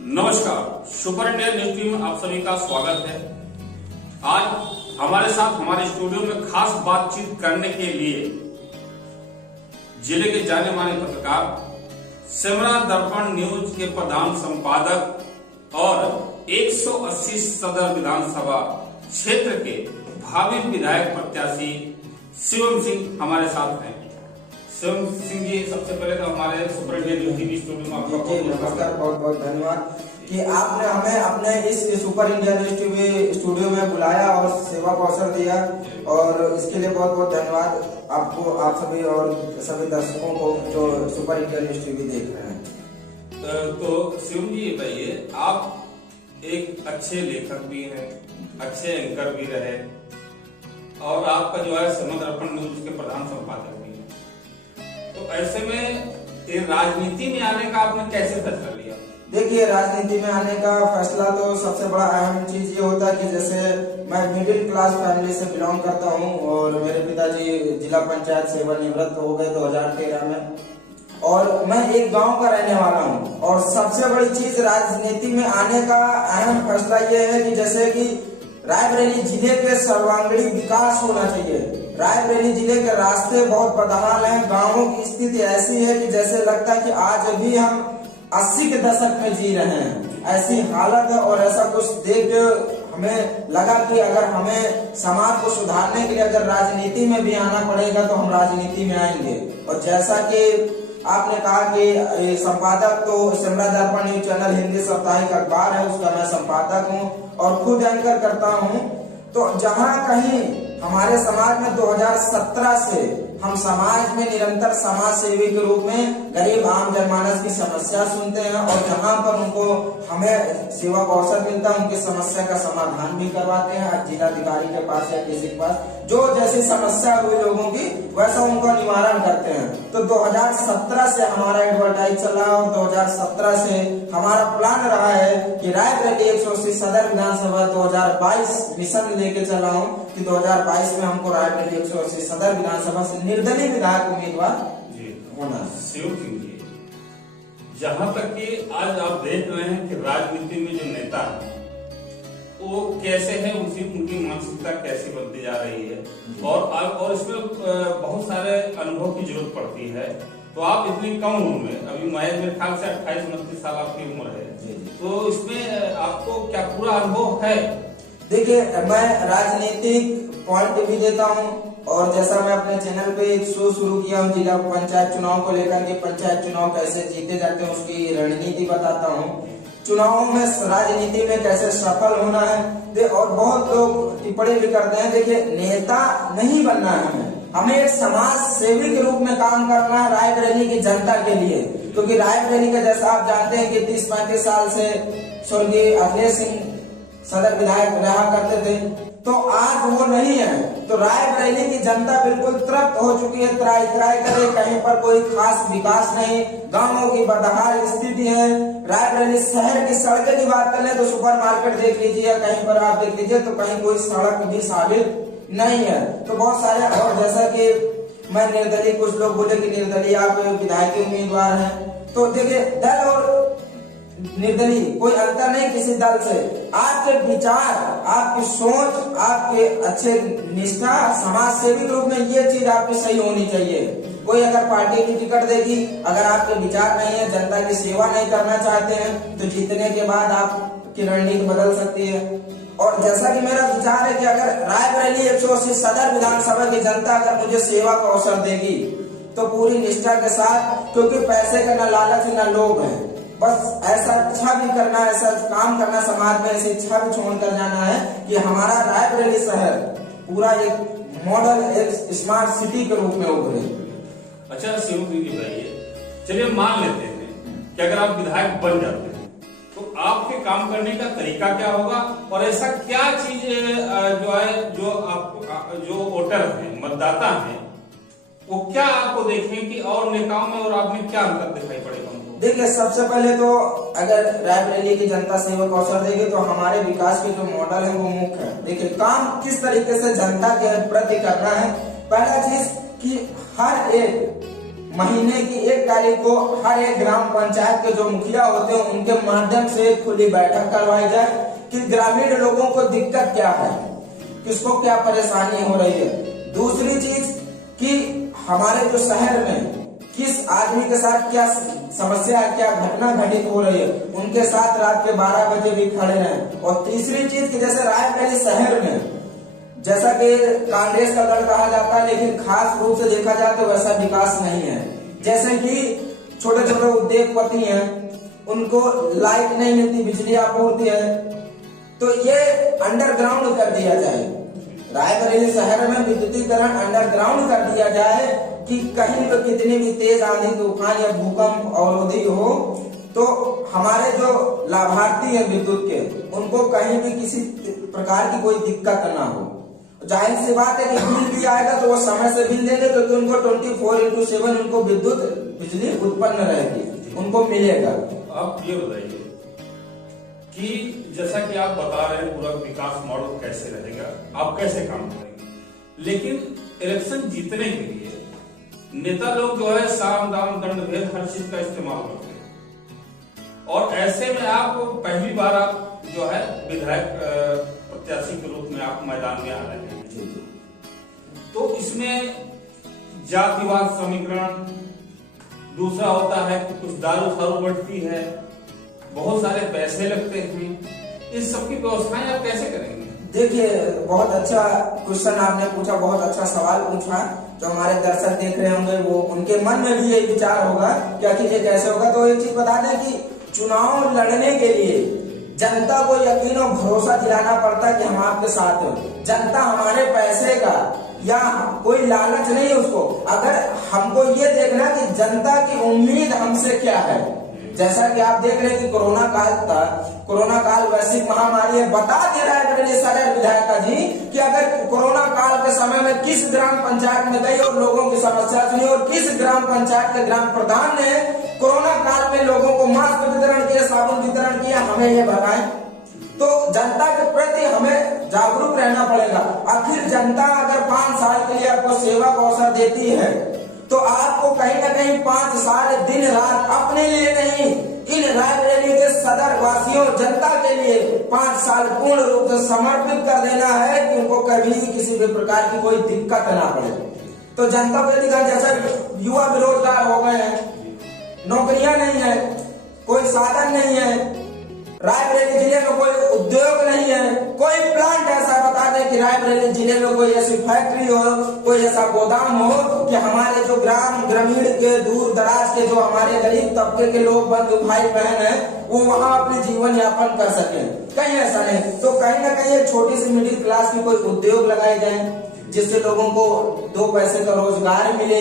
नमस्कार, super India news team में आप सभी का स्वागत है। आज हमारे साथ हमारे स्टूडियो में खास बातचीत करने के लिए जिले के जाने माने पत्रकार, सेमरा दर्पण न्यूज के प्रधान संपादक और 180 सदर विधानसभा क्षेत्र के भावी विधायक प्रत्याशी शिवम सिंह हमारे साथ हैं। शिवम सिंह जी, सबसे पहले तो हमारे super India news TV studio में आपका नमस्कार, बहुत बहुत धन्यवाद कि आपने हमें अपने इस super India news TV studio में बुलाया और सेवा का अवसर दिया, और इसके लिए बहुत बहुत धन्यवाद आपको, आप सभी और सभी दर्शकों को जो सुपर इंडिया न्यूज टीवी देख रहे हैं। तो शिवम जी बताइए, आप एक अच्छे लेखक भी हैं, अच्छे एंकर भी रहे और आपका जो है सेमरा दर्पण न्यूज के प्रधान संपादक भी हैं। तो ऐसे में ये राजनीति में आने का आपने कैसे फैसला लिया? देखिए, राजनीति में आने का फैसला तो सबसे बड़ा अहम चीज ये होता है कि जैसे मैं मिडिल क्लास फैमिली से बिलोंग करता हूँ और मेरे पिताजी जिला पंचायत सेवानिवृत्त हो गए 2013 में, और मैं एक गांव का रहने वाला हूँ। और सबसे बड़ी चीज राजनीति में आने का अहम फैसला ये है कि जैसे कि रायबरेली जिले के सर्वांगीण विकास होना चाहिए। रायबरेली जिले के रास्ते बहुत बदहाल हैं, गांवों की स्थिति ऐसी है कि जैसे लगता है कि आज भी हम 80 के दशक में जी रहे हैं, ऐसी हालत है। और ऐसा कुछ देख हमें लगा कि अगर हमें समाज को सुधारने के लिए अगर राजनीति में भी आना पड़ेगा तो हम राजनीति में आएंगे। और जैसा कि आपने कहा कि संपादक तो सेमरा दर्पण न्यूज चैनल हिंदी साप्ताहिक अखबार है, उसका मैं संपादक हूँ और खुद एंकर करता हूँ। तो जहाँ कहीं हमारे समाज में 2017 से हम समाज में निरंतर समाज सेवी के रूप में गरीब आम जनमानस की समस्या सुनते हैं, और जहाँ पर उनको हमें सेवा का अवसर मिलता है उनकी समस्या का समाधान भी करवाते हैं जिलाधिकारी के पास या किसी के पास, जो जैसी समस्या हुई लोगों की वैसा उनका निवारण करते हैं। तो 2017 से हमारा एडवर्टाइज चला और 2017 से हमारा प्लान रहा है कि रायबरेली 180 सदर विधानसभा 2022 मिशन लेके चला हूँ कि 2022 में हमको रायबरेली 180 सदर विधानसभा से निर्दलीय विधायक उम्मीदवार होना। शिव सिंह जी, जहाँ तक कि आज आप देख रहे हैं कि राजनीति में जो नेता है वो कैसे है, उनकी मानसिकता कैसी बनती जा रही है, और इसमें बहुत सारे अनुभव की जरूरत पड़ती है। तो आप इतनी कम उम्र में, अभी मेरे ख्याल से 28-29 साल आपकी उम्र है, तो इसमें आपको क्या पूरा अनुभव है? देखिए, मैं राजनीतिक पॉइंट भी देता हूँ, और जैसा मैं अपने चैनल पे एक शो शुरू किया हूँ जिला पंचायत चुनाव को लेकर के, पंचायत चुनाव कैसे जीते जाते हैं उसकी रणनीति बताता हूँ, चुनावों में राजनीति में कैसे सफल होना है। और बहुत लोग टिप्पणी भी करते हैं, देखिए नेता नहीं बनना है हमें एक समाज सेवी के रूप में काम करना है रायबरेली की जनता के लिए। क्योंकि रायबरेली का जैसा आप जानते हैं कि 30-35 साल से स्वर्गीय अखिलेश सिंह सदर विधायक रहा करते थे, तो आज वो नहीं है। तो रायबरेली की जनता बिल्कुल तृप्त हो चुकी है, त्राई त्राई करे, कहीं पर कोई खास विकास नहीं, गांवों की बदहाल स्थिति है। रायबरेली शहर की सड़कों की बात करें तो सुपरमार्केट देख लीजिए, कहीं पर आप देख लीजिए तो कहीं कोई सड़क भी शामिल नहीं है। तो बहुत सारे, और जैसा कि मैं निर्दलीय, कुछ लोग बोले कि निर्दलीय आप विधायक उम्मीदवार हैं, तो देखिए दल और निर्दलीय कोई अंतर नहीं किसी दल से। आपके विचार, आपकी सोच, आपके अच्छे निष्ठा, समाज सेवी के रूप में ये चीज आपकी सही होनी चाहिए। कोई अगर पार्टी की टिकट देगी, अगर आपके विचार नहीं है, जनता की सेवा नहीं करना चाहते हैं, तो जीतने के बाद आपकी रणनीति बदल सकती है। और जैसा कि मेरा विचार है कि अगर रायबरेली 180 सदर विधानसभा की जनता अगर मुझे सेवा का अवसर देगी तो पूरी निष्ठा के साथ, क्योंकि पैसे का न लालच न लोभ है, बस ऐसा अच्छा भी करना, ऐसा काम करना समाज में, ऐसी इच्छा भी छोड़कर जाना है कि हमारा रायबरेली शहर पूरा एक मॉडल, एक स्मार्ट सिटी के रूप में उभरे। अच्छा शिव जी बताइए, चलिए मान लेते हैं कि अगर आप विधायक बन जाते हैं तो आपके काम करने का तरीका क्या होगा, और ऐसा क्या चीज जो है जो वोटर है, मतदाता है, वो क्या आपको देखें कि और नेताओं में और आप में क्या अंतर दिखाई पड़ेगा? देखिए, सबसे पहले तो अगर रायबरेली की जनता सेवा का अवसर देगी तो हमारे विकास के जो मॉडल है वो मुख्य है। देखिए, काम किस तरीके से जनता के प्रति करना है। पहला चीज कि हर एक महीने की 1 तारीख को हर एक ग्राम पंचायत के जो मुखिया होते हैं उनके माध्यम से खुली बैठक करवाई जाए कि ग्रामीण लोगों को दिक्कत क्या है, किसको क्या परेशानी हो रही है। दूसरी चीज कि हमारे जो शहर में किस आदमी के साथ क्या समस्या, क्या घटना घटित हो रही है, उनके साथ रात के 12 बजे भी खड़े रहें। और तीसरी चीज कि जैसे रायबरेली शहर में जैसा कि कांग्रेस का गढ़ कहा जाता है, लेकिन खास रूप से देखा जाए तो वैसा विकास नहीं है। जैसे कि छोटे छोटे उद्योगपति हैं, उनको लाइट नहीं मिलती, बिजली आपूर्ति है, तो ये अंडरग्राउंड कर दिया जाए। रायबरेली शहर में विद्युतीकरण अंडरग्राउंड कर दिया जाए कि कहीं पर कितनी भी तेज आंधी तूफान या भूकंप अवरोधी हो तो हमारे जो लाभार्थी हैं विद्युत के, उनको कहीं भी किसी प्रकार की कोई दिक्कत ना हो। जाहिर सी बात है कि बिल भी आएगा तो वो समय से बिल देंगे, क्योंकि उनको 24/7 उनको विद्युत बिजली उत्पन्न रहेगी, उनको मिलेगा। आप ये बताइए कि जैसा कि आप बता रहे हैं पूरा विकास मॉडल कैसे रहेगा, आप कैसे काम करेंगे, लेकिन इलेक्शन जीतने के लिए नेता लोग जो है साम दाम दंड भेद हर चीज का इस्तेमाल करते हैं, और ऐसे में आप पहली बार आप जो है विधायक प्रत्याशी के रूप में आप मैदान में आ रहे हैं, तो इसमें जातिवाद समीकरण, दूसरा होता है कि कुछ दारू फारू बढ़ती है, बहुत सारे पैसे लगते हैं, इस सब की व्यवस्थाएं आप कैसे करेंगे? देखिए, बहुत अच्छा क्वेश्चन आपने पूछा, बहुत अच्छा सवाल पूछा। जो हमारे दर्शक देख रहे होंगे वो उनके मन में भी ये विचार होगा कि आखिर ये कैसे होगा। तो एक चीज बता दें कि चुनाव लड़ने के लिए जनता को यकीन और भरोसा दिलाना पड़ता है कि हम आपके साथ हैं। जनता हमारे पैसे का या कोई लालच नहीं है उसको, अगर हमको ये देखना कि जनता की उम्मीद हमसे क्या है। जैसा कि आप देख रहे हैं कि कोरोना काल था, कोरोना काल वैश्विक महामारी है। बता दे रहा है मेरे सदर विधायिका जी कि अगर कोरोना काल के समय में किस ग्राम पंचायत में गई और लोगों की समस्या सुनी, और किस ग्राम पंचायत के ग्राम प्रधान ने कोरोना काल में लोगों को मास्क वितरण किया, साबुन वितरण किया, हमें ये बताएं। तो जनता के प्रति हमें जागरूक रहना पड़ेगा। आखिर जनता अगर 5 साल के लिए आपको सेवा का अवसर देती है तो आपको कहीं ना कहीं 5 साल दिन रात अपने लिए नहीं, इन रायबरेली के सदर वासियों जनता के लिए 5 साल पूर्ण रूप से समर्पित कर देना है कि उनको कभी किसी भी प्रकार की कोई दिक्कत ना पड़े। तो जनता को देखा, जैसा युवा बेरोजगार हो गए हैं, नौकरियां नहीं है, कोई साधन नहीं है, रायबरेली जिले में कोई उद्योग नहीं है, कोई प्लांट ऐसा बता दे कि रायबरेली जिले में कोई ऐसी फैक्ट्री हो, कोई ऐसा गोदाम हो कि हमारे जो ग्रामीण के दूर दराज के जो हमारे गरीब तबके के लोग बंधु भाई बहन है वो वहाँ अपने जीवन यापन कर सके, कहीं ऐसा नहीं। तो कहीं ना कहीं एक छोटी सी मिडिल क्लास की कोई उद्योग लगाए जाए जिससे लोगों को 2 पैसे का रोजगार मिले।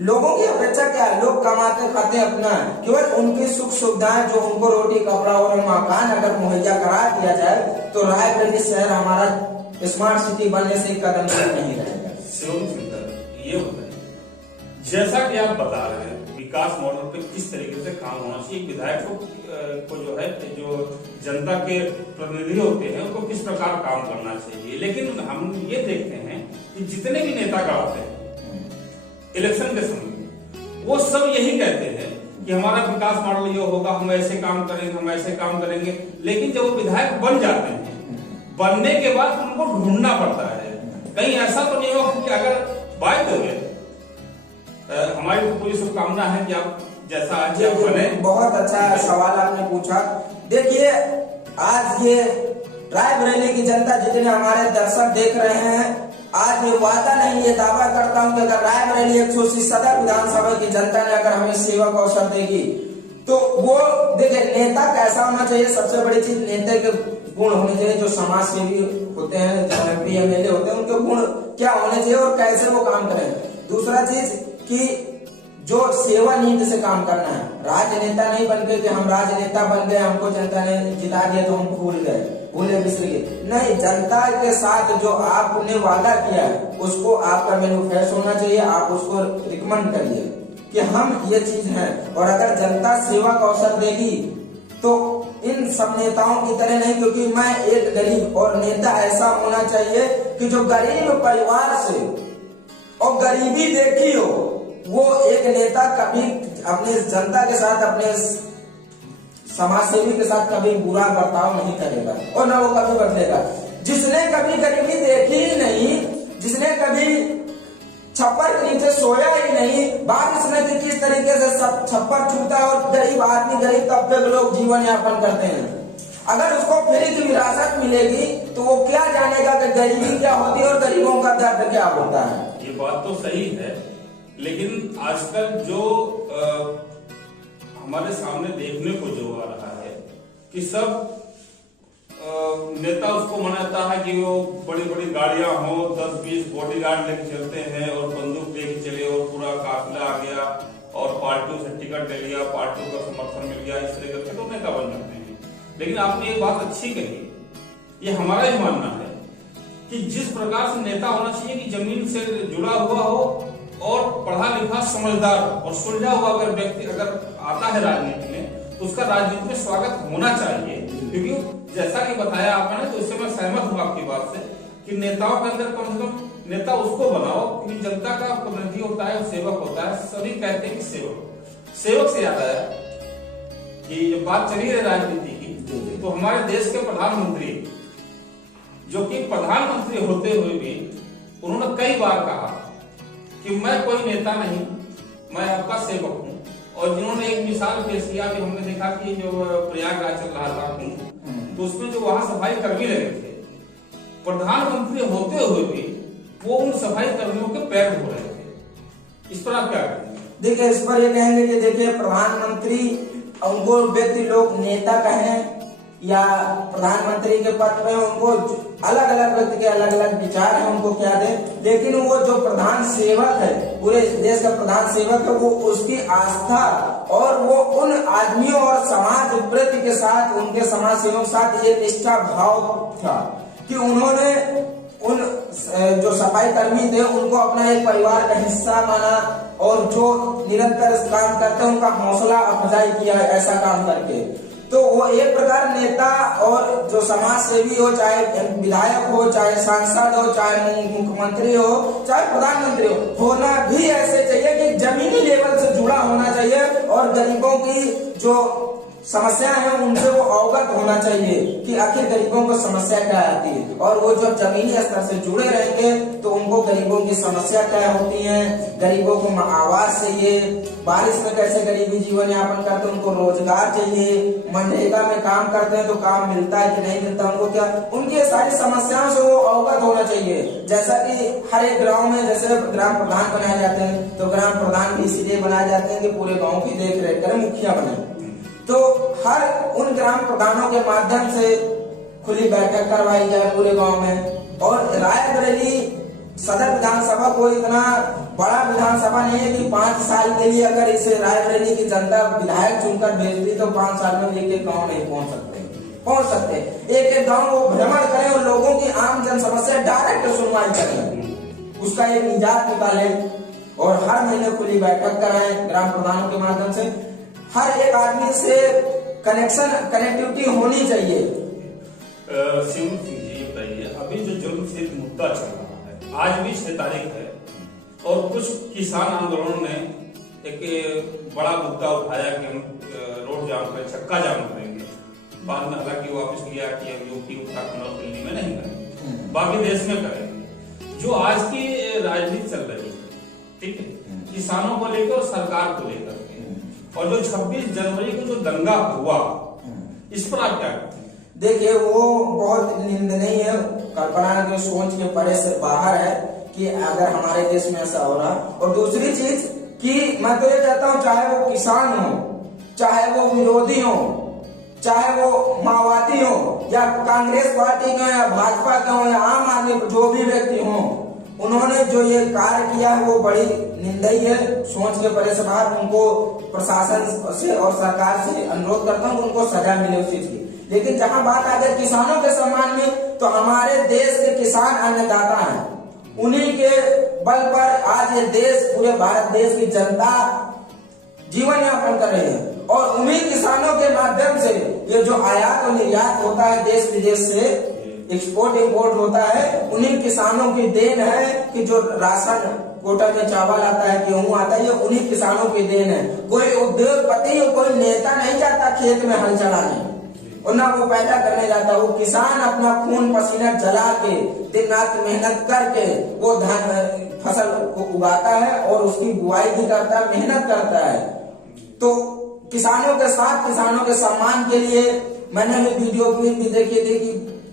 लोगों की अपेक्षा क्या है, लोग कमाते खाते अपना, केवल उनकी सुख सुविधाएं जो उनको रोटी कपड़ा और मकान अगर मुहैया करा दिया जाए तो रायबरेली शहर हमारा स्मार्ट सिटी बनने से कदम दूर नहीं रहेगा। ये होता है जैसा कि आप बता रहे हैं विकास मॉडल पे किस तरीके से काम होना चाहिए, विधायक को जो है जो जनता के प्रतिनिधि होते हैं उनको किस प्रकार काम करना चाहिए। लेकिन हम ये देखते हैं कि जितने भी नेतागण आते हैं इलेक्शन के समय वो सब यही कहते हैं कि हमारा विकास मॉडल ये होगा, हम ऐसे काम करेंगे, हम ऐसे काम करेंगे। लेकिन जब वो विधायक बन जाते हैं, बनने के बाद उनको ढूंढना पड़ता है। कहीं ऐसा तो नहीं हो कि अगर बाय द वे हमारी पूरी शुभकामना है कि आप जैसा आज आप बने। बहुत अच्छा सवाल आपने पूछा। देखिए, आज ये रायबरेली की जनता जितने हमारे दर्शक देख रहे हैं, आज ये वादा नहीं, ये दावा करता हूं कि अगर रायबरेली 180 सदर विधानसभा की जनता ने अगर हमें सेवा का अवसर देगी तो वो देखिए नेता कैसा होना चाहिए। सबसे बड़ी चीज नेता के गुण होने चाहिए, जो समाज सेवी होते हैं, जो MP MLA होते हैं, उनके गुण क्या होने चाहिए और कैसे वो काम करें। दूसरा चीज कि जो सेवा नीति से काम करना है, राजनेता नहीं बनके कि हम राजनेता बन गए, हमको जनता ने जिता दिया तो हम भूले बिसर गए। नहीं, जनता के साथ जो आपने वादा किया है उसको आपका मैनिफेस्टो होना चाहिए, आप उसको रिकमेंड करिए कि हम ये चीज है। और अगर जनता सेवा का अवसर देगी तो इन सब नेताओं की तरह नहीं, क्योंकि मैं एक गरीब, और नेता ऐसा होना चाहिए कि जो गरीब परिवार से और गरीबी देखी हो वो एक नेता कभी अपने जनता के साथ, अपने समाज सेवी के साथ कभी बुरा बर्ताव नहीं करेगा और न वो कभी बदलेगा। जिसने कभी गरीबी देखी ही नहीं, जिसने कभी छप्पर के नीचे सोया ही नहीं, बारिश में कि किस तरीके से सब छप्पर छूटा और गरीब आदमी, गरीब तबके के लोग जीवन यापन करते हैं, अगर उसको फ्री की विरासत मिलेगी तो वो क्या जानेगा कि गरीबी क्या होती है और गरीबों का दर्द क्या होता है। ये बात तो सही है, लेकिन आजकल जो हमारे सामने देखने को जो आ रहा है कि सब नेता उसको मनाता है कि वो बड़ी बड़ी गाड़ियां हो, 10-20 बॉडीगार्ड लेके चलते हैं और बंदूक लेके चले और पूरा काफिला आ गया और पार्टियों से टिकट ले लिया, पार्टियों का समर्थन मिल गया, इस तरह करके तो नेता बन जाते हैं। लेकिन आपने एक बात अच्छी कही, ये हमारा ही मानना है कि जिस प्रकार से नेता होना चाहिए कि जमीन से जुड़ा हुआ हो और पढ़ा लिखा, समझदार और सुलझा हुआ अगर व्यक्ति अगर आता है राजनीति में तो उसका राजनीति में स्वागत होना चाहिए। क्योंकि जैसा कि बताया आपने, तो इससे मैं सहमत हूं आपकी बात से कि नेताओं के अंदर कम से कम नेता उसको बनाओ क्योंकि जनता का प्रतिनिधि होता है, सेवक होता है। सभी कहते हैं कि सेवक से याद आया कि जब बात चली है राजनीति की, तो हमारे देश के प्रधानमंत्री, जो कि प्रधानमंत्री होते हुए भी उन्होंने कई बार कहा कि मैं कोई नेता नहीं, मैं आपका सेवक हूँ। और जिन्होंने एक मिसाल पेश किया कि हमने देखा कि जो प्रयागराज चल रहा था कुंभ, तो उसमें जो वहां सफाई कर्मी लगे थे, प्रधानमंत्री होते हुए भी वो उन सफाई कर्मियों के पैर धो रहे थे। इस पर आप क्या कहेंगे? देखिए, इस पर ये कहेंगे कि देखिए, प्रधानमंत्री उनको व्यक्ति लोग नेता कहें या प्रधानमंत्री के पद पे, उनको अलग अलग व्यक्ति के अलग अलग विचार है, उनको क्या दे, लेकिन वो जो प्रधान सेवक है, पूरे देश का प्रधान सेवक है, वो उसकी आस्था और वो उन आदमियों और समाज वृत्ति के साथ, उनके समाज सेवकों के साथ ये निष्ठा भाव था कि उन्होंने उन जो सफाई कर्मी थे उनको अपना एक परिवार का हिस्सा माना और जो निरंतर काम करते हैं उनका हौसला अफजाई किया ऐसा काम करके। तो वो एक प्रकार नेता और जो समाज सेवी हो, चाहे विधायक हो, चाहे सांसद हो, चाहे मुख्यमंत्री हो, चाहे प्रधानमंत्री हो, होना भी ऐसे चाहिए कि जमीनी लेवल से जुड़ा होना चाहिए और गरीबों की जो समस्याएं हैं उनसे वो अवगत होना चाहिए कि आखिर गरीबों को समस्या क्या आती है। और वो जो जमीनी स्तर से जुड़े रहेंगे तो उनको गरीबों की समस्या क्या होती है, गरीबों को आवास चाहिए, बारिश में कैसे गरीबी जीवन यापन करते हैं, उनको रोजगार चाहिए, मनरेगा में काम करते हैं तो काम मिलता है कि नहीं मिलता, उनको क्या, उनकी सारी समस्याओं से वो अवगत होना चाहिए। जैसा कि हर एक गाँव में जैसे ग्राम प्रधान बनाए जाते हैं तो ग्राम प्रधान भी इसलिए बनाए जाते हैं कि पूरे गाँव की देख रेख करें, मुखिया बने। तो हर उन ग्राम प्रधानों के माध्यम से खुली बैठक करवाई जाए पूरे गांव में। और रायबरेली सदर विधानसभा को इतना बड़ा विधानसभा नहीं है कि 5 साल के लिए अगर इसे रायबरेली की जनता विधायक चुनकर भेज दी तो 5 साल में एक एक गाँव नहीं पहुंच सकते। एक एक गाँव वो भ्रमण करें और लोगों की आम जन समस्या डायरेक्ट सुनवाई करें, उसका एक निजात निकाले और हर महीने खुली बैठक कराएं ग्राम प्रधानों के माध्यम से। हर एक आदमी से कनेक्टिविटी होनी चाहिए। सिंह जी ये बताइए, अभी जो जुर्म से मुद्दा चल रहा है, आज भी 6 तारीख है और कुछ किसान आंदोलन ने एक बड़ा मुद्दा उठाया कि हम रोड जाम करें, चक्का जाम करेंगे। बाद में हालांकि वापस लिया कि हम यूपी, उत्तराखंड और दिल्ली में नहीं करेंगे, बाकी देश में करेंगे। जो आज की राजनीति चल रही है, ठीक है, किसानों को लेकर और सरकार को लेकर, और जो 26 जनवरी को जो दंगा हुआ, इस पर आप क्या कहते हैं? देखिए, वो बहुत निंदनीय है, कल्पना के सोच के परे से बाहर है कि अगर हमारे देश में ऐसा हो रहा। और दूसरी चीज कि मैं तो ये कहता हूँ, चाहे वो किसान हो, चाहे वो विरोधी हो, चाहे वो माओवादी हो या कांग्रेस पार्टी के हो या भाजपा के हो या आम आदमी, जो भी व्यक्ति हो, उन्होंने जो ये कार्य किया है वो बड़ी निंदनीय है, सोच के परे से बाहर। उनको प्रशासन से और सरकार से अनुरोध करता हूँ उनको सजा मिले उस चीज की। लेकिन जहां बात आ जाए किसानों के सम्मान में, तो हमारे देश के किसान अन्नदाता हैं, उन्हीं के बल पर आज ये देश, पूरे भारत देश की जनता जीवन यापन कर रही है। और उन्हीं किसानों के माध्यम से ये जो आयात और निर्यात होता है देश विदेश से, एक्सपोर्ट इंपोर्ट होता है उन्हीं किसानों की देन है कि जो राशन कोटा में चावल आता है, गेहूं आता है, ये उन्हीं किसानों की देन है। कोई उद्योगपति और कोई नेता नहीं जाता खेत में हल चलाने और ना वो पैदा करने जाता। वो किसान अपना खून पसीना जला के दिन रात मेहनत करके वो धान फसल को उगाता है और उसकी बुआई भी करता है, मेहनत करता है। तो किसानों के साथ किसानों के सम्मान के लिए मैंने भी वीडियो क्लिप भी देखी थी कि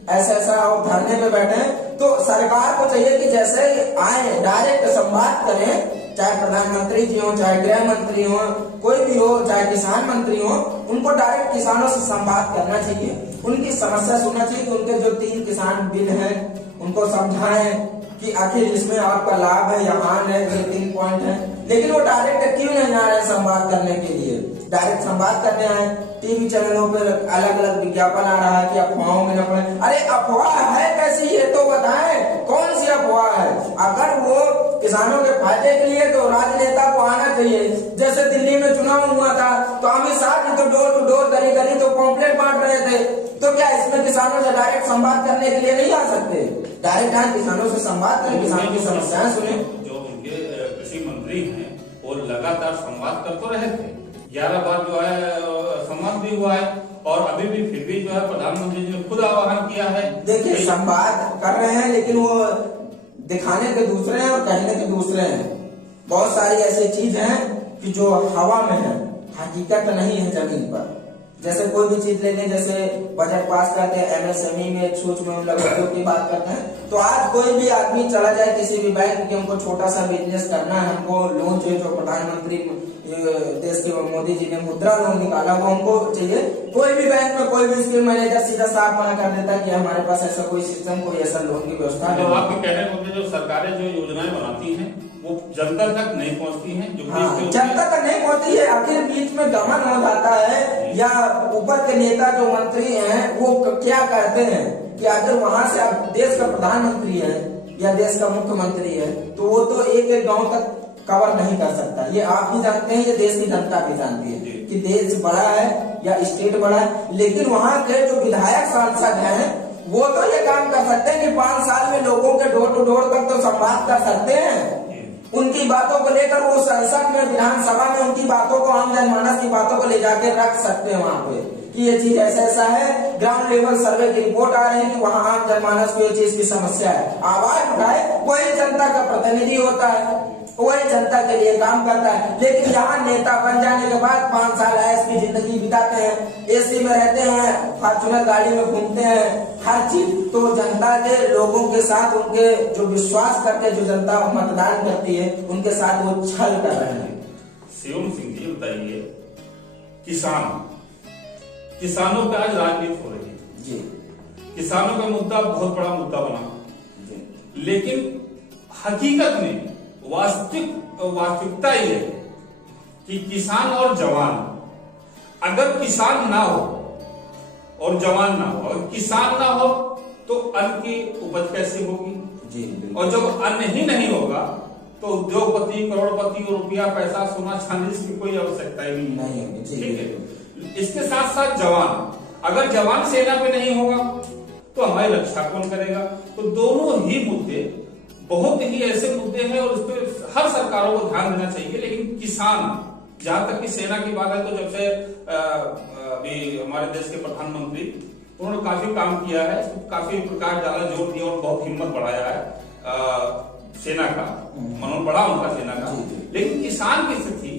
ऐसा ऐसा और धरने पे बैठे। तो सरकार को चाहिए कि जैसे आए डायरेक्ट संवाद करें, चाहे प्रधानमंत्री जी हो, चाहे गृह मंत्री हो, कोई भी हो, चाहे किसान मंत्री हो, उनको डायरेक्ट किसानों से संवाद करना चाहिए, उनकी समस्या सुनना चाहिए कि उनके जो 3 किसान बिल है उनको समझाएं कि आखिर इसमें आपका लाभ है या हानि है, ये 3 पॉइंट है। लेकिन वो डायरेक्ट क्यों नहीं आ रहे संवाद करने के लिए? डायरेक्ट संवाद करने आए, टीवी चैनलों पर अलग अलग विज्ञापन आ रहा है कि अफवाहों में न पड़े। अरे अफवाह है कैसी, ये तो बताएं कौन सी अफवाह है? अगर वो किसानों के फायदे के लिए तो राजनेता को आना चाहिए। जैसे दिल्ली में चुनाव हुआ था तो अमित शाह जी तो डोर टू डोर गली गली तो पॉम्पलेट बांट रहे थे। तो क्या इसमें किसानों से डायरेक्ट संवाद करने के लिए नहीं आ सकते? डायरेक्ट आए किसानों से संवाद करें, किसानों की समस्याएं सुने। जो उनके कृषि मंत्री हैं वो लगातार संवाद करते रहे थे, 11 बार जो है संवाद भी हुआ है और अभी भी फिर भी जो है प्रधानमंत्री जी ने खुद आह्वान किया है। देखिए संवाद कर रहे हैं लेकिन वो दिखाने के दूसरे हैं और कहने के दूसरे हैं। बहुत सारी ऐसी चीज हैं कि जो हवा में है, हकीकत नहीं है जमीन पर। जैसे कोई भी चीज ले लें, जैसे बजट पास करते हैं एमएसएमई में सूक्ष्म लघु की बात करते हैं, तो आज कोई भी आदमी चला जाए किसी भी बैंक के, हमको छोटा सा बिजनेस करना है, हमको लोन चाहिए, जो प्रधानमंत्री देश के मोदी जी ने मुद्रा लोन निकाला वो हमको चाहिए। कोई भी बैंक में कोई भी स्कीम मैनेजर सीधा साफ मना कर देता है कि हमारे पास ऐसा कोई सिस्टम, कोई ऐसा लोन की व्यवस्था नहीं। आपके कहने को जो सरकारें जो योजनाएं बनाती हैं वो जनता तक नहीं पहुंचती हैं, जो जनता तक नहीं पहुंचती है। आखिर बीच में गमन हो जाता है या ऊपर के नेता जो मंत्री हैं वो क्या करते हैं कि अगर वहां से आप देश का प्रधानमंत्री है या देश का मुख्यमंत्री है तो वो तो एक एक गांव तक कवर नहीं कर सकता। ये आप भी जानते हैं, ये देश की जनता भी जानती है कि देश बड़ा है या स्टेट बड़ा है। लेकिन वहाँ के जो विधायक सांसद हैं वो तो ये काम कर सकते हैं कि 5 साल में लोगों के डोर टू डोर तक तो संवाद कर सकते हैं। उनकी बातों को लेकर वो संसद में, विधानसभा में उनकी बातों को, आम जनमानस की बातों को ले जाके रख सकते हैं वहाँ पे कि ये चीज ऐसा ऐसा है। ग्राउंड लेवल सर्वे की रिपोर्ट आ रही है कि वहाँ आम जनमानस को ये चीज की समस्या है। आवाज उठाए, वही जनता का प्रतिनिधि होता है, वही जनता के लिए काम करता है। लेकिन यहाँ नेता बन जाने के बाद 5 साल ऐश की जिंदगी बिताते हैं, एसी में रहते हैं, फॉर्च्यूनर गाड़ी में घूमते हैं, हर चीज। तो जनता के लोगों के साथ, उनके जो विश्वास करके जो जनता मतदान करती है उनके साथ वो छल कर रहे हैं। शिवम सिंह जी बताइए, किसानों पे आज राजनीति हो रही है जी। किसानों का मुद्दा बहुत बड़ा मुद्दा बना जी। लेकिन हकीकत में वास्तविकता ये है कि किसान और जवान, अगर किसान ना हो और जवान ना हो, अगर किसान ना हो तो अन्न की उपज कैसे होगी जी। और जब अन्न ही नहीं होगा तो उद्योगपति, करोड़पति और रुपया, पैसा, सोना, चांदी की कोई आवश्यकता ही नहीं होगी। ठीक है। इसके साथ साथ जवान, अगर जवान सेना पे नहीं होगा तो हमारी रक्षा कौन करेगा? तो दोनों ही मुद्दे बहुत ही ऐसे मुद्दे हैं और उस पर हर सरकारों को ध्यान देना चाहिए। लेकिन किसान, जहां तक की सेना की बात है तो जब से अभी हमारे देश के प्रधानमंत्री उन्होंने काफी काम किया है, काफी प्रकार ज्यादा जोर दिया और बहुत हिम्मत बढ़ाया है सेना का, मनोबल बढ़ा उनका सेना का। लेकिन किसान की स्थिति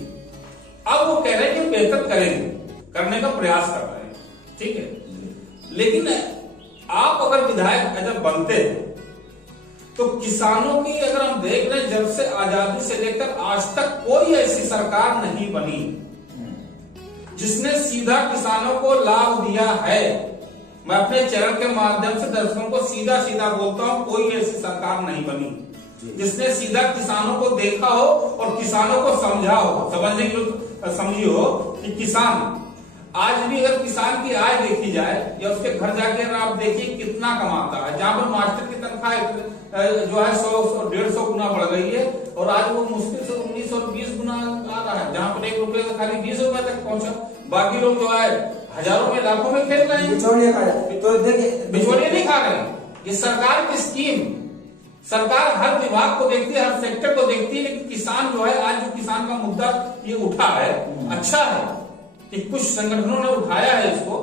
अब वो कह रहे हैं कि बेहतर करेंगे, करने का प्रयास कर रहे हैं, ठीक है। लेकिन आप अगर विधायक जब बनते हैं तो किसानों की अगर हम देख रहे हैं, जब से आजादी से लेकर आज तक कोई ऐसी सरकार नहीं बनी जिसने सीधा किसानों को लाभ दिया है। मैं अपने चैनल के माध्यम से दर्शकों को सीधा सीधा बोलता हूं, कोई ऐसी सरकार नहीं बनी जिसने सीधा किसानों को देखा हो और किसानों को समझा हो, समझी हो कि किसान आज भी अगर किसान की आय देखी जाए या उसके घर जाके अगर आप देखिए कितना कमाता है। जहां पर मास्टर की तनख्वाह जो है 100 और 150 गुना बढ़ गई है और आज वो मुश्किल से 19 और 20 गुना आ रहा है, जहां पर 1 रुपये से खाली 20 रुपए तक पहुंचा। बाकी लोग जो है हजारों में, लाखों में खेल रहे हैं, बिचौलिए खा रहे हैं। तो देखिए बिचौलिए नहीं खा रहे हैं, ये सरकार की स्कीम, सरकार हर विभाग को देखती है, हर सेक्टर को देखती है, लेकिन किसान जो है, आज जो किसान का मुद्दा ये उठा है, अच्छा है कि कुछ संगठनों ने उठाया है इसको,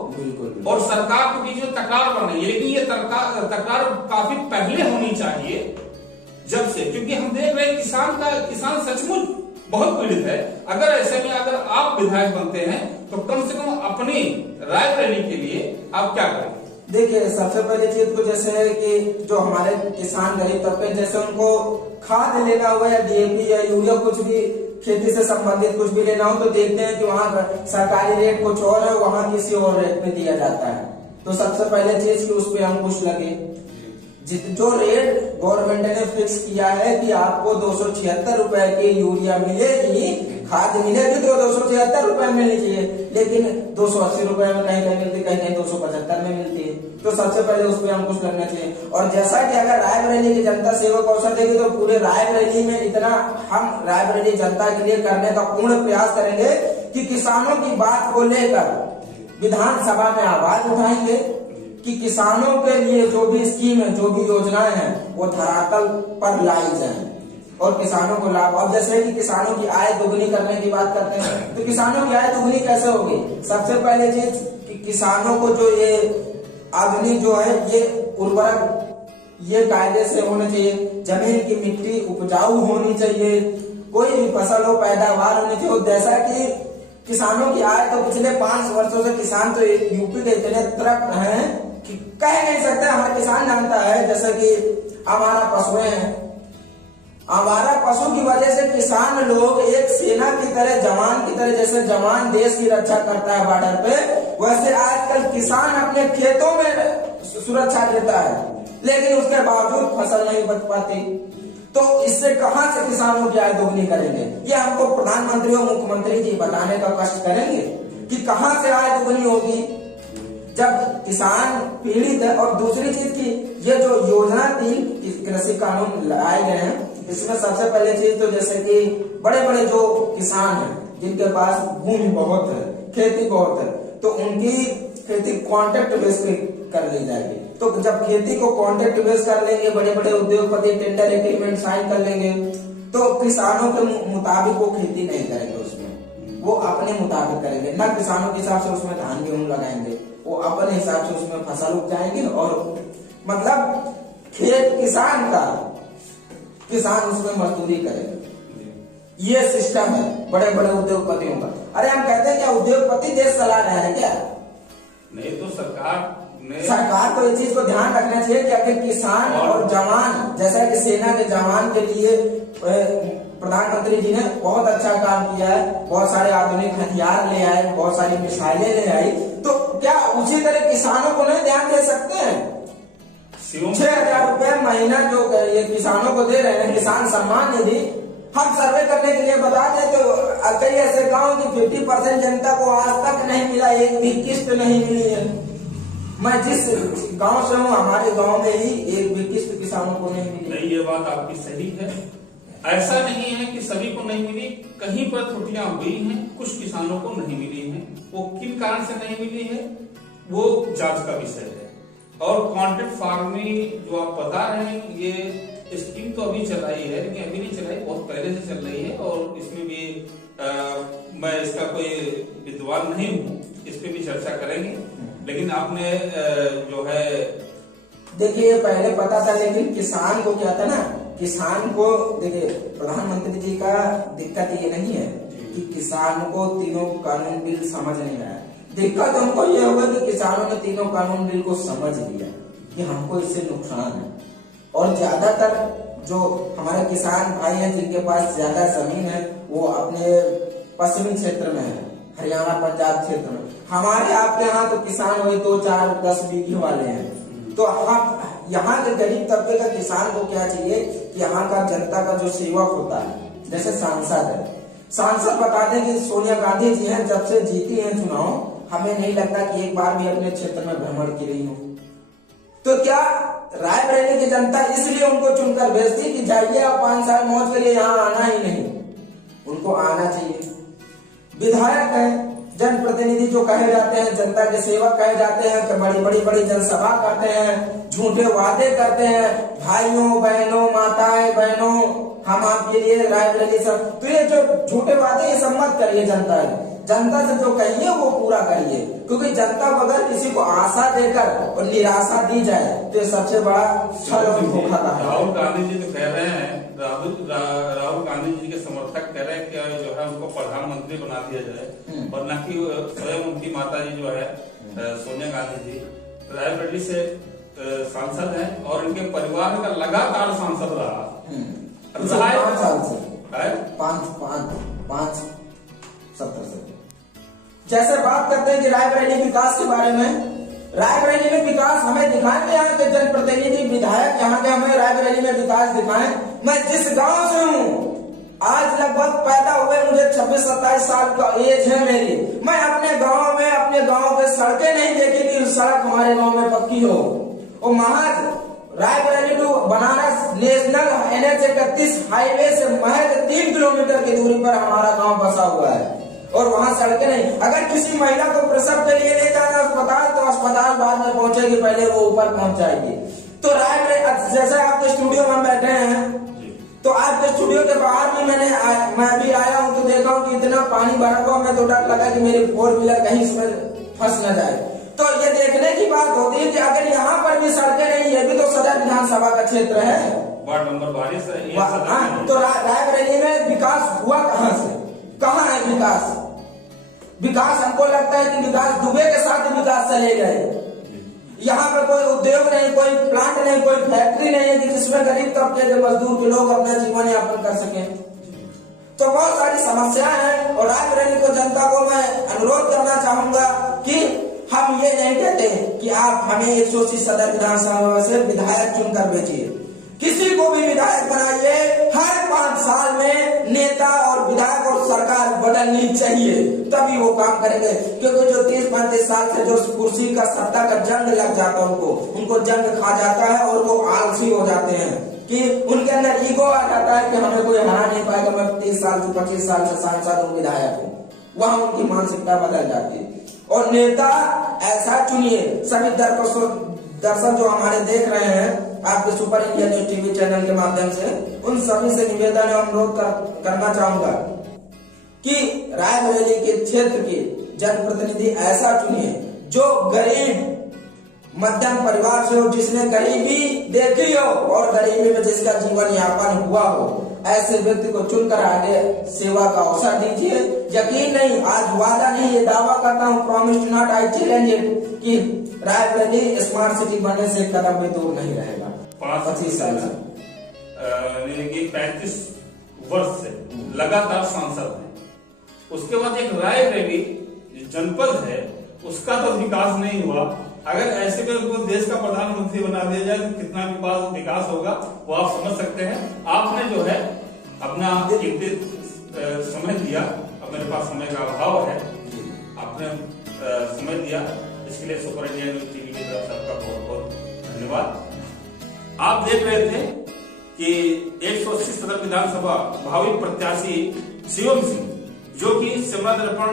और सरकार के बीच में तकरार बन रही है, लेकिन ये तकरार काफी पहले होनी चाहिए, जब से, क्योंकि हम देख रहे हैं किसान सचमुच बहुत पीड़ित है। अगर ऐसे में अगर आप विधायक बनते हैं तो कम से कम अपनी रायबरेली के लिए आप क्या करेंगे? देखिए, सबसे पहली चीज तो जैसे है कि जो हमारे किसान गरीब तबके, जैसे उनको खाद लेना हुआ या डीएपी या यूरिया कुछ भी खेती से संबंधित कुछ भी लेना हो, तो देखते हैं कि वहाँ सरकारी रेट कुछ और है, वहाँ किसी और रेट पे दिया जाता है। तो सबसे पहले चीज कि उस पर अंकुश लगे। जो रेट गवर्नमेंट ने फिक्स किया है कि आपको 276 रुपए की यूरिया मिलेगी, खाद मिलेगी, तो 276 रुपए मिलनी चाहिए, लेकिन 280 रुपए में कहीं कहीं मिलती, कहीं कहीं 275 में मिलती है। तो सबसे पहले उस पर अंकुश लगना चाहिए। और जैसा कि अगर रायबरेली की जनता सेवा को अवसर देगी, तो पूरे रायबरेली में इतना हम रायबरेली जनता के लिए करने का पूर्ण प्रयास करेंगे कि किसानों की बात को लेकर विधानसभा में आवाज उठाएंगे कि किसानों के लिए जो भी स्कीम है, जो भी योजनाएं हैं, वो धरातल पर लाई जाए और किसानों को लाभ। अब जैसे कि किसानों की आय दोगुनी करने की बात करते हैं, तो किसानों की आय दोगुनी कैसे होगी? सबसे पहले चीज कि किसानों को जो ये आधुनिक जो है ये उर्वरक ये कायदे से होने चाहिए, जमीन की मिट्टी उपजाऊ होनी चाहिए, कोई भी फसल हो पैदावार होनी चाहिए। जैसा कि किसानों की आय तो पिछले 5 वर्षों से किसान तो यूपी के इतने तरफ हैं कि कह नहीं सकते। हर किसान जानता है, जैसे कि हमारा पशुएं हैं, हमारा पशु की वजह से किसान लोग एक सेना की तरह, जवान की तरह, जैसे जवान देश की रक्षा करता है बॉर्डर पे, वैसे आजकल किसान अपने खेतों में सुरक्षा देता है, लेकिन उसके बावजूद फसल नहीं बच पाती। तो इससे कहां से किसानों की आय दोगुनी करेंगे? ये हमको प्रधानमंत्री और मुख्यमंत्री जी बताने का कष्ट करेंगे कि कहां से आय दोगुनी होगी जब किसान पीड़ित है। और दूसरी चीज की ये जो योजना 3 कृषि कानून लाए गए हैं, इसमें सबसे पहले चीज तो जैसे कि बड़े बड़े जो किसान हैं जिनके पास भूमि बहुत है, खेती बहुत है, तो उनकी खेती कॉन्ट्रैक्ट बेस पे कर ली जाएगी। तो जब खेती को कॉन्ट्रैक्ट बेस कर लेंगे, बड़े बड़े उद्योगपति टेंडर एग्रीमेंट साइन कर लेंगे, तो किसानों के मुताबिक वो खेती नहीं करेंगे, उसमें वो अपने मुताबिक करेंगे, ना किसानों के हिसाब से उसमें धान गेहूं लगाएंगे, वो अपने हिसाब से उसमें फसल उपजाएंगे। और मतलब खेत किसान का, किसान उसमें मजदूरी करेंगे। ये सिस्टम है बड़े बड़े उद्योगपतियों का। अरे हम कहते हैं क्या उद्योगपति देश चला रहे हैं क्या? नहीं, तो सरकार को इस चीज को ध्यान रखना चाहिए कि अगर किसान और जवान, जैसा कि सेना के जवान के लिए प्रधानमंत्री जी ने बहुत अच्छा काम किया है, बहुत सारे आधुनिक हथियार ले आए, बहुत सारी मिसाइलें ले आई, तो क्या उसी तरह किसानों को नहीं ध्यान दे सकते हैं? 6,000 रुपए महीना जो ये किसानों को दे रहे हैं, किसान सम्मान निधि, हम सर्वे करने के लिए बता दें तो कई ऐसे गांव की 50% जनता को आज तक नहीं मिला, एक भी किस्त नहीं मिली है। मैं जिस गांव से हूँ, हमारे गांव में ही एक भी किस्त किसानों को नहीं मिली। नहीं, ये बात आपकी सही है। ऐसा नहीं है कि सभी को नहीं मिली, कहीं पर त्रुटियां हुई हैं, कुछ किसानों को नहीं मिली हैं। वो किन कारण से नहीं मिली है वो जांच का विषय है। और कॉन्ट्रैक्ट फार्मिंग जो आप बता रहे हैं, ये स्कीम तो अभी चलाई है, लेकिन अभी नहीं चलाई, बहुत पहले से चल रही है। और इसमें भी मैं इसका कोई विद्वान नहीं हूँ, इस पे भी चर्चा करेंगे। लेकिन आपने जो है, देखिए पहले पता था, लेकिन किसान को क्या था ना, किसान को देखिए प्रधानमंत्री जी का दिक्कत ये नहीं है कि किसान को तीनों कानून बिल समझ नहीं आया। दिक्कत हमको ये होगा कि किसानों ने तीनों कानून बिल को समझ लिया कि हमको इससे नुकसान है। और ज्यादातर जो हमारे किसान भाई हैं जिनके पास ज्यादा जमीन है, वो अपने पश्चिमी क्षेत्र में है, हरियाणा पंजाब क्षेत्र में। हमारे आपके यहाँ तो किसान वही 2, 4, 10 बीघे वाले हैं। तो हम यहाँ के गरीब तबके का किसान को क्या चाहिए कि यहाँ का जनता का जो सेवक होता है, जैसे सांसद है, सांसद बताते हैं कि सोनिया गांधी जी हैं जब से जीती हैं चुनाव, हमें नहीं लगता कि एक बार भी अपने क्षेत्र में भ्रमण की रही हो। तो क्या रायबरेली की जनता इसलिए उनको चुनकर भेजती कि जाइए आप 5 साल मौज करिए, यहाँ आना ही नहीं? उनको आना चाहिए। विधायक है, जनप्रतिनिधि जो कहे जाते हैं, जनता के सेवक कहे जाते हैं, कि बड़ी जनसभा करते हैं, झूठे वादे करते हैं, भाइयों बहनों माताएं बहनों हम आपके लिए रायबरेली सब, तो ये जो झूठे वादे ये सब मत करिए। जनता से जो कहिए वो पूरा करिए, क्योंकि जनता को अगर किसी को आशा देकर और निराशा दी जाए तो ये सबसे बड़ा छल और धोखा का है। राहुल गांधी जी तो कह रहे हैं, राहुल गांधी जी के समर्थक कह रहे हैं कि जो है उनको प्रधानमंत्री बना दिया जाए, और न कि स्वयं उनकी माता जी जो है सोनिया गांधी जी रायबरेली से सांसद हैं और इनके परिवार का लगातार सांसद रहा 5 साल से, 5 70 से। जैसे बात करते हैं कि रायबरेली विकास के बारे में, रायबरेली में विकास हमें दिखाएंगे, यहाँ के जनप्रतिनिधि विधायक यहाँ के हमें रायबरेली में विकास दिखाएं। मैं जिस गांव से हूँ, आज लगभग पैदा हुए मुझे 26-27 साल का एज है मेरी, मैं अपने गांव के सड़कें नहीं देखी कि सड़क हमारे गांव में पक्की हो। और महज Raebareli to Banaras national NH 31 highway से महज 3 किलोमीटर की दूरी पर हमारा गांव बसा हुआ है, और वहां सड़कें नहीं। अगर किसी महिला को प्रसव के लिए ले जाना अस्पताल, तो अस्पताल बाद में पहुंचेगी, पहले वो ऊपर पहुंच जाएगी। तो रायबरेली, जैसे आपके स्टूडियो में बैठे हैं, तो आपके स्टूडियो के बाहर भी मैं भी आया हूँ, तो देखा हूँ कि इतना पानी भरा हुआ, मैं तो डर लगा कि मेरी 4 व्हीलर कहीं इसमें फंस न जाए। तो ये देखने की बात होती है कि अगर यहाँ पर भी सड़कें नहीं, ये भी तो सदर विधानसभा का क्षेत्र है, वार्ड नंबर 22 है। तो रायबरेली में विकास हुआ कहाँ से? कहाँ है विकास? विकास हमको लगता है कि विकास दुबे के साथ विकास चले गए। यहाँ पर कोई उद्योग नहीं, कोई प्लांट नहीं, कोई फैक्ट्री नहीं है कि जिसमें गरीब तबके के मजदूर के लोग अपना जीवन यापन कर सके। तो बहुत सारी समस्याएं हैं, और रायबरेली को जनता को मैं अनुरोध करना चाहूंगा कि हम ये नहीं कहते कि आप हमें 180 सदर विधानसभा से विधायक चुनकर भेजिए, किसी को भी विधायक बनाइए। हर 5 साल में नेता और विधायक और सरकार बदलनी चाहिए, तभी वो काम करेंगे। क्योंकि जो 30-35 साल से जो कुर्सी का सत्ता का जंग लग जाता है, उनको जंग खा जाता है, और वो आलसी हो जाते हैं कि उनके अंदर ईगो आ जाता है कि हमें कोई हरा नहीं पाएगा, मैं 30 साल से 25 साल से सांसद हूँ, विधायक हूँ। वहां उनकी मानसिकता बदल जाती है। और नेता ऐसा चुनिए। सभी दर्शक जो हमारे देख रहे हैं आपके super India news TV channel के माध्यम से, उन सभी से निवेदन और अनुरोध करना चाहूंगा कि रायबरेली के क्षेत्र के जनप्रतिनिधि ऐसा चुनिए जो गरीब मध्यम परिवार से हो, जिसने गरीबी देखी हो और गरीबी में जिसका जीवन यापन हुआ हो, ऐसे व्यक्ति को चुनकर आगे सेवा का अवसर दीजिए। यकीन नहीं, आज वादा नहीं, ये दावा करता हूँ, promise to not I challenge it, कि रायबरेली स्मार्ट सिटी बनने से कदम भी दूर नहीं रहेगा। 25 साल से 35 वर्ष से लगातार सांसद हैं। उसके बाद एक रायबरेली जनपद है, उसका तो विकास नहीं हुआ। अगर ऐसे को देश का प्रधानमंत्री बना दिया जाए तो कितना विकास होगा वो आप समझ सकते हैं। आपने जो है अपना कीमती समय दिया, अब मेरे पास समय का अभाव है, आपने समय दिया, इसके लिए सुपर इंडिया न्यूज टीवी की तरफ से आपका बहुत बहुत धन्यवाद। आप देख रहे थे कि 180 सदर विधानसभा भावी प्रत्याशी शिवम सिंह, जो कि शिमला दर्पण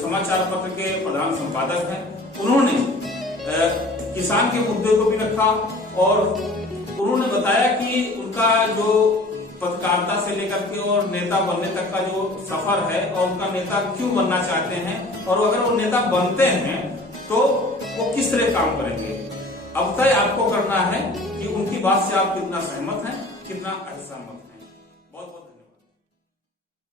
समाचार पत्र के प्रधान संपादक हैं, उन्होंने किसान के मुद्दे को भी रखा, और उन्होंने बताया कि उनका जो पत्रकारिता से लेकर के और नेता बनने तक का जो सफर है, और उनका नेता क्यों बनना चाहते हैं, और अगर वो नेता बनते हैं तो वो किस तरह काम करेंगे। अब तय आपको करना है कि उनकी बात से आप कितना सहमत हैं, कितना असहमत हैं।